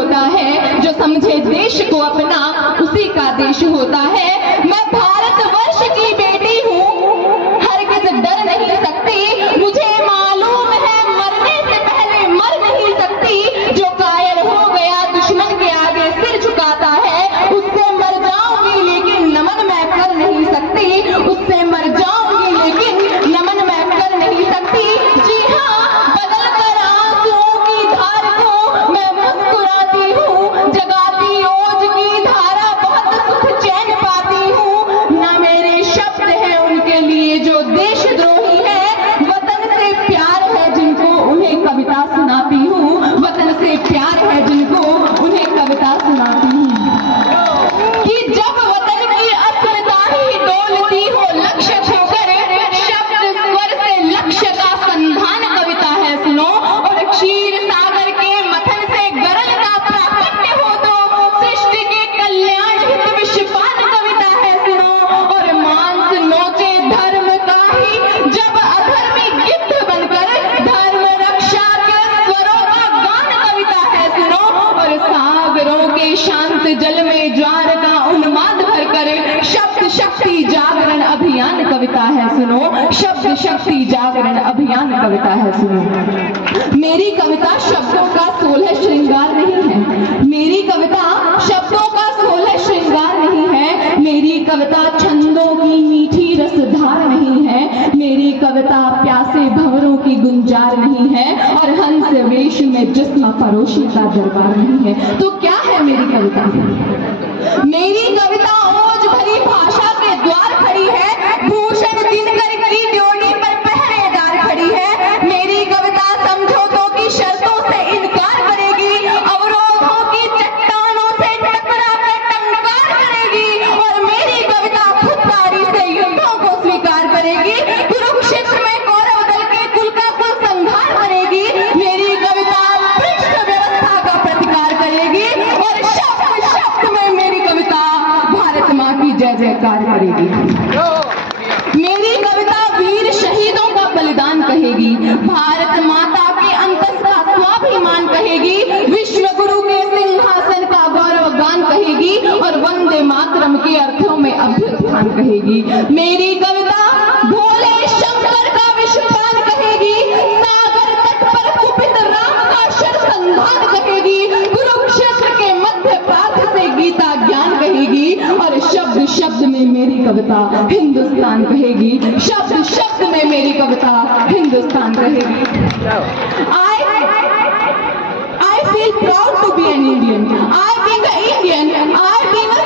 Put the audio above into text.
होता है, जो समझे देश को अपना उसी का देश होता है। मैं भारतवर्ष की बेटी हूँ, हरगिज डर नहीं सकती, मुझे मालूम है मरने से पहले मर नहीं सकती। जो कायर हो गया दुश्मन के आगे सिर झुकाता है, उससे मर जाऊंगी लेकिन नमन मैं कर नहीं सकती, उससे मर जाऊंगी लेकिन नमन मैं कर नहीं सकती। जी हाँ, बदल कर आंसुओं की धार को मैं मुस्कुराती हूँ, जगाती ओज की धारा बहुत सुख चैन पाती हूँ। ना मेरे शब्द हैं उनके लिए जो देशद्रोही है, वतन से प्यार है जिनको उन्हें कविता सुनाती हूँ, वतन से प्यार है जिनको उन्हें कविता सुनाती हूँ। कि जब वतन की अस्मिता ही डोलती हो लक्ष्य खोकर, शब्द स्वर से लक्ष्य का संधान कविता है सुनो। और क्षीर सागर के मथन से गरल का प्राकट्य हो तो सृष्टि के कल्याण हित विश्वपान कविता है सुनो। और मांस नोचे धर्म का ही जब अधर्मी गिद्ध बनकर धर्म रक्षा के स्वरों का गान कविता है सुनो। और सागरों के शांत जल में ज्वार का उन्माद भरकर शब्द शक्ति जागरण अभियान कविता है सुनो, शब्द शक्ति जागरण अभियान कविता है सुनो। मेरी कविता शब्दों का सोलह श्रृंगार नहीं है, मेरी कविता शब्दों का सोलह श्रृंगार नहीं है, मेरी कविता छंदों की मीठी रसधार नहीं है, मेरी कविता प्यासे भंवरों की गुंजार नहीं है, और हंस वेश में जिस्म फरोशी का दरबार नहीं है। तो क्या है मेरी कविता? मेरी कविता ओज भरी भाषा के द्वार खड़ी है, भूषण दिनकर की ड्योढ़ी पर पहरेदार खड़ी है। मेरी कविता समझौतों की शर्तों से इनकार करेगी, अवरोधों की चट्टानों से टकरा कर टंकार करेगी। और मेरी कविता खुददारी से युद्धों को स्वीकार करेगी, कुरुक्षेत्र में कौरव दल के कुल का कुल संहार करेगी। मेरी कविता पृष्ठ व्यवस्था का प्रतिकार करेगी, और शब्द शब्द में मेरी कविता भारत माँ की जय जयकार करेगी। मेरी कविता वीर शहीदों का बलिदान कहेगी, भारत माता के अंतस का स्वाभिमान कहेगी, विश्व गुरु के सिंहासन का गौरव गान कहेगी, और वंदे मातरम के अर्थों में अभ्युत्थान कहेगी। मेरी कविता भोले शंकर का विश्वगान कहेगी, सागर तट पर कुपित राम का शर संधान कहेगी, कुरुक्षेत्र के मध्य पाठ से गीता ज्ञान कहेगी, और शब्द शब्द में मेरी कविता हिंदुस्तान कहेगी, शब्द शब्द में मेरी कविता हिंदुस्तान कहेगी। I feel proud to be an Indian. I being an Indian, I being a